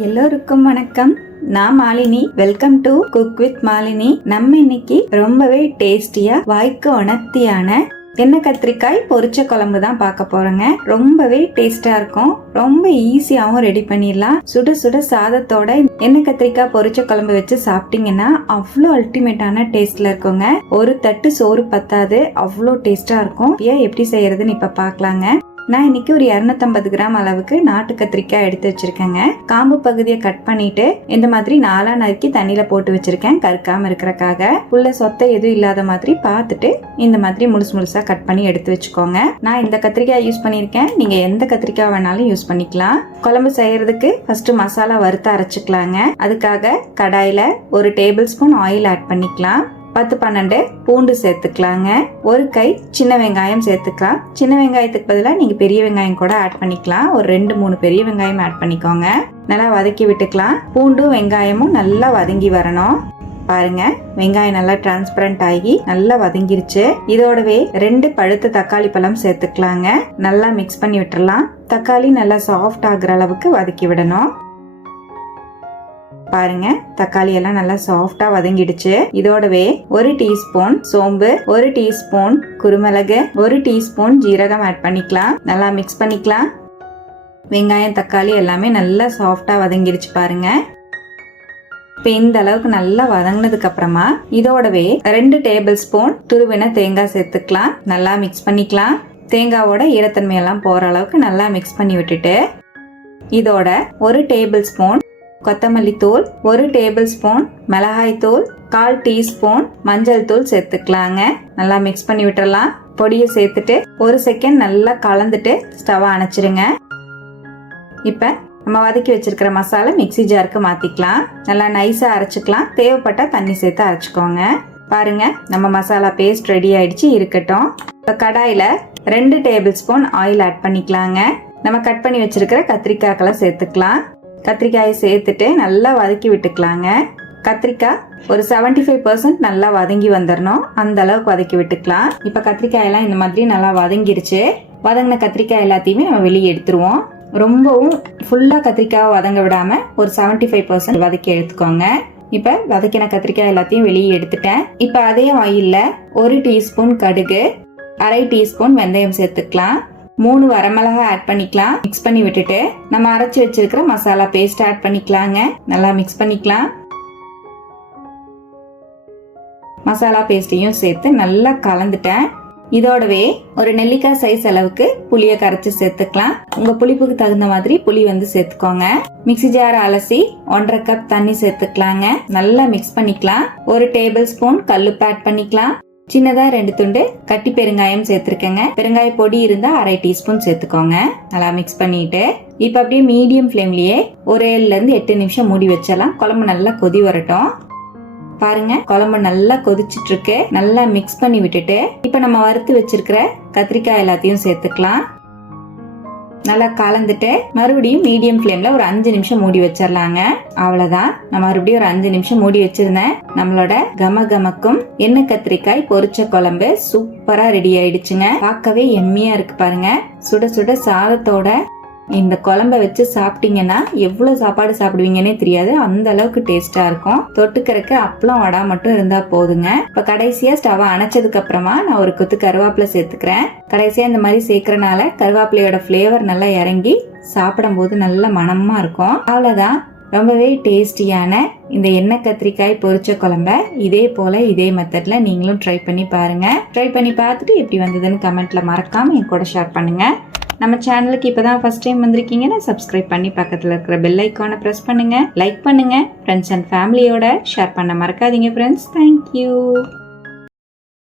எல்லோருக்கும் வணக்கம். நான் Malini. Welcome to cook with Malini. நம்ம இன்னைக்கு ரொம்பவே டேஸ்டியா வாய்க்கு உணர்த்தியான எண்ணெய் கத்திரிக்காய் பொரிச்ச குழம்பு தான் பார்க்க போறோங்க. ரொம்பவே டேஸ்டா இருக்கும். ரொம்ப ஈஸியாவும் ரெடி பண்ணிடலாம். சுட சுட சாதத்தோட எண்ணெய் கத்திரிக்காய் பொரிச்ச குழம்பு வச்சு சாப்பிட்டீங்கன்னா அவ்வளோ அல்டிமேட்டான டேஸ்ட்ல இருக்குங்க. ஒரு தட்டு சோறு பத்தாது, அவ்வளோ டேஸ்டா இருக்கும். எப்படி செய்யறதுன்னு இப்ப பாக்கலாங்க. நான் இன்னைக்கு ஒரு 250 கிராம் அளவுக்கு நாட்டு கத்திரிக்காய் எடுத்து வச்சிருக்கேங்க. காம்பு பகுதியை கட் பண்ணிட்டு இந்த மாதிரி 4 நறுக்கி தண்ணியில போட்டு வச்சிருக்கேன், கருக்காம இருக்கிறக்காக. உள்ள சொத்தை எதுவும் இல்லாத மாதிரி பார்த்துட்டு இந்த மாதிரி முழுசா கட் பண்ணி எடுத்து வச்சுக்கோங்க. நான் இந்த கத்திரிக்காய் யூஸ் பண்ணிருக்கேன். நீங்க எந்த கத்திரிக்காய் வேணாலும் யூஸ் பண்ணிக்கலாம். குழம்பு செய்யறதுக்கு ஃபர்ஸ்ட் மசாலா வறுத்து அரைச்சுக்கலாங்க. அதுக்காக கடாயில 1 டேபிள் ஸ்பூன் ஆயில் ஆட் பண்ணிக்கலாம். 10-12 பூண்டு சேர்த்துக்கலாங்க. ஒரு கை சின்ன வெங்காயம் சேர்த்துக்கலாம். சின்ன வெங்காயத்துக்கு பதிலாக நீங்க பெரிய வெங்காயம் கூட ஆட் பண்ணிக்கலாம். ஒரு 2-3 பெரிய வெங்காயம் ஆட் பண்ணிக்கோங்க. நல்லா வதக்கி விட்டுக்கலாம். பூண்டும் வெங்காயமும் நல்லா வதங்கி வரணும். பாருங்க, வெங்காயம் நல்லா டிரான்ஸ்பரண்ட் ஆகி நல்லா வதங்கிருச்சு. இதோடவே 2 பழுத்த தக்காளி பழம் சேர்த்துக்கலாங்க. நல்லா மிக்ஸ் பண்ணி விட்டுறலாம். தக்காளி நல்லா சாஃப்ட் ஆகுற அளவுக்கு வதக்கி விடணும். பாருங்க, தக்காளி எல்லாம் நல்லா சாஃப்டா வதங்கிடுச்சு. இதோடவே 1 டீஸ்பூன் சோம்பு, 1 டீஸ்பூன் குருமிளகு, 1 டீஸ்பூன் ஜீரகம் ஆட் பண்ணிக்கலாம். நல்லா மிக்ஸ் பண்ணிக்கலாம். வெங்காயம் தக்காளி எல்லாமே நல்லா சாஃப்டா வதங்கிடுச்சு பாருங்க. இப்ப இந்த அளவுக்கு நல்லா வதங்கினதுக்கு அப்புறமா இதோடவே 2 டேபிள் ஸ்பூன் துருவின தேங்காய் சேர்த்துக்கலாம். நல்லா மிக்ஸ் பண்ணிக்கலாம். தேங்காவோட ஈரத்தன்மையெல்லாம் போற அளவுக்கு நல்லா மிக்ஸ் பண்ணி விட்டுட்டு இதோட 1 டேபிள் ஸ்பூன் கொத்தமல்லி தூள், 1 டேபிள் ஸ்பூன் மிளகாய் தூள், 1/4 டீஸ்பூன் மஞ்சள் தூள் சேர்த்துக்கலாங்க. நல்லா மிக்ஸ் பண்ணி விட்டுறலாம். பொடியை சேர்த்துட்டு 1 செகண்ட் நல்லா கலந்துட்டு ஸ்டவ் அணைச்சிருங்க. இப்ப நம்ம வதக்கி வச்சிருக்கிற மசாலா மிக்ஸி ஜாருக்கு மாத்திக்கலாம். நல்லா நைஸா அரைச்சுக்கலாம். தேவைப்பட்டா தண்ணி சேர்த்து அரைச்சுக்கோங்க. பாருங்க, நம்ம மசாலா பேஸ்ட் ரெடி ஆயிடுச்சு. இருக்கட்டும். இப்ப கடாயில 2 டேபிள் ஸ்பூன் ஆயில் ஆட் பண்ணிக்கலாங்க. நம்ம கட் பண்ணி வச்சிருக்கிற கத்திரிக்காய்களை சேர்த்துக்கலாம். கத்திரிக்காயை சேர்த்துட்டு நல்லா வதக்கி விட்டுக்கலாங்க. கத்திரிக்காய் ஒரு 75% நல்லா வதங்கி வந்துடணும். அந்த அளவுக்கு வதக்கி விட்டுக்கலாம். இப்ப கத்திரிக்காயெல்லாம் இந்த மாதிரி நல்லா வதங்கிருச்சு. வதங்கின கத்திரிக்காய் எல்லாத்தையுமே நம்ம வெளியே எடுத்துருவோம். ரொம்பவும் ஃபுல்லா கத்திரிக்காய் வதங்க விடாம ஒரு 75% வதக்கி எடுத்துக்கோங்க. இப்ப வதக்கின கத்திரிக்காய் எல்லாத்தையும் வெளியே எடுத்துட்டேன். இப்ப அதே ஆயில்ல 1 டீஸ்பூன் கடுகு, 1/2 டீஸ்பூன் வெந்தயம் சேர்த்துக்கலாம். 3 வரமிளகாய் ஆட் பண்ணிக்கலாம். மிக்ஸ் பண்ணி விட்டுட்டு நம்ம அரைச்சு வச்சிருக்கிற மசாலா பேஸ்ட் ஆட் பண்ணிக்கலாங்க. நல்லா மிக்ஸ் பண்ணிக்கலாம். மசாலா பேஸ்டையும் சேர்த்து நல்லா கலந்துட்டேன். இதோடவே ஒரு நெல்லிக்காய் சைஸ் அளவுக்கு புளிய கரைச்சு சேர்த்துக்கலாம். உங்க புளிப்புக்கு தகுந்த மாதிரி புளி சேர்த்துக்கோங்க. மிக்ஸி ஜார் அலசி 1/2 கப் தண்ணி சேர்த்துக்கலாங்க. நல்லா மிக்ஸ் பண்ணிக்கலாம். 1 டேபிள் ஸ்பூன் கல்லுப்பு ஆட் பண்ணிக்கலாம். சின்னதா 2 துண்டு கட்டி பெருங்காயம் சேர்த்திருக்கேங்க. பெருங்காய பொடி இருந்தா 1/2 டீஸ்பூன் சேர்த்துக்கோங்க. நல்லா மிக்ஸ் பண்ணிட்டு இப்ப அப்படியே மீடியம் ஃபிளேம்லயே ஒரு 7-8 நிமிஷம் மூடி வச்சலாம். குழம்பு நல்லா கொதி வரட்டும். பாருங்க, குழம்பு நல்லா கொதிச்சிட்டு இருக்கு. நல்லா மிக்ஸ் பண்ணி விட்டுட்டு இப்ப நம்ம வறுத்து வச்சிருக்கிற கத்திரிக்காய் எல்லாத்தையும் சேர்த்துக்கலாம். நல்லா கலந்துட்டு மறுபடியும் மீடியம் ஃபிளேம்ல ஒரு 5 நிமிஷம் மூடி வச்சிடலாங்க. அவ்வளவுதான். நான் மறுபடியும் ஒரு 5 நிமிஷம் மூடி வச்சிருந்தேன். நம்மளோட கமகமக்கும் எண்ணெய் கத்திரிக்காய் பொரிச்ச குழம்பு சூப்பரா ரெடி ஆயிடுச்சுங்க. பார்க்கவே எம்மியா இருக்கு பாருங்க. சுட சுட சாதத்தோட இந்த குழம்ப வச்சு சாப்பிட்டீங்கன்னா எவ்வளவு சாப்பாடு சாப்பிடுவீங்கன்னே தெரியாது. அந்த அளவுக்கு டேஸ்டா இருக்கும். தொட்டுக்கிறதுக்கு அப்பளம் வடை மட்டும் இருந்தா போதுங்க. இப்ப கடைசியா ஸ்டவ் அணைச்சதுக்கு அப்புறமா நான் ஒரு கொத்து கருவேப்பிலை சேர்த்துக்கிறேன். கடைசியா இந்த மாதிரி சேர்க்கறனால கருவேப்பிலையோட பிளேவர் நல்லா இறங்கி சாப்பிடும் போது நல்ல மணமா இருக்கும். அவ்வளவுதான். ரொம்பவே டேஸ்டியான இந்த எண்ணெய் கத்திரிக்காய் பொரிச்ச குழம்ப இதே போல இதே மெத்தட்ல நீங்களும் ட்ரை பண்ணி பாருங்க. ட்ரை பண்ணி பார்த்துட்டு எப்படி வந்ததுன்னு கமெண்ட்ல மறக்காம என் கூட ஷேர் பண்ணுங்க. நம்ம சேனலுக்கு இப்பதான் ஃபர்ஸ்ட் டைம் வந்திருக்கீங்கன்னா சப்ஸ்கிரைப் பண்ணி பக்கத்துல இருக்கிற பெல் ஐக்கானை பிரஸ் பண்ணுங்க. லைக் பண்ணுங்க. ஃப்ரெண்ட்ஸ் அண்ட் ஃபேமிலியோட ஷேர் பண்ண மறக்காதீங்க ஃப்ரெண்ட்ஸ். தேங்க்யூ.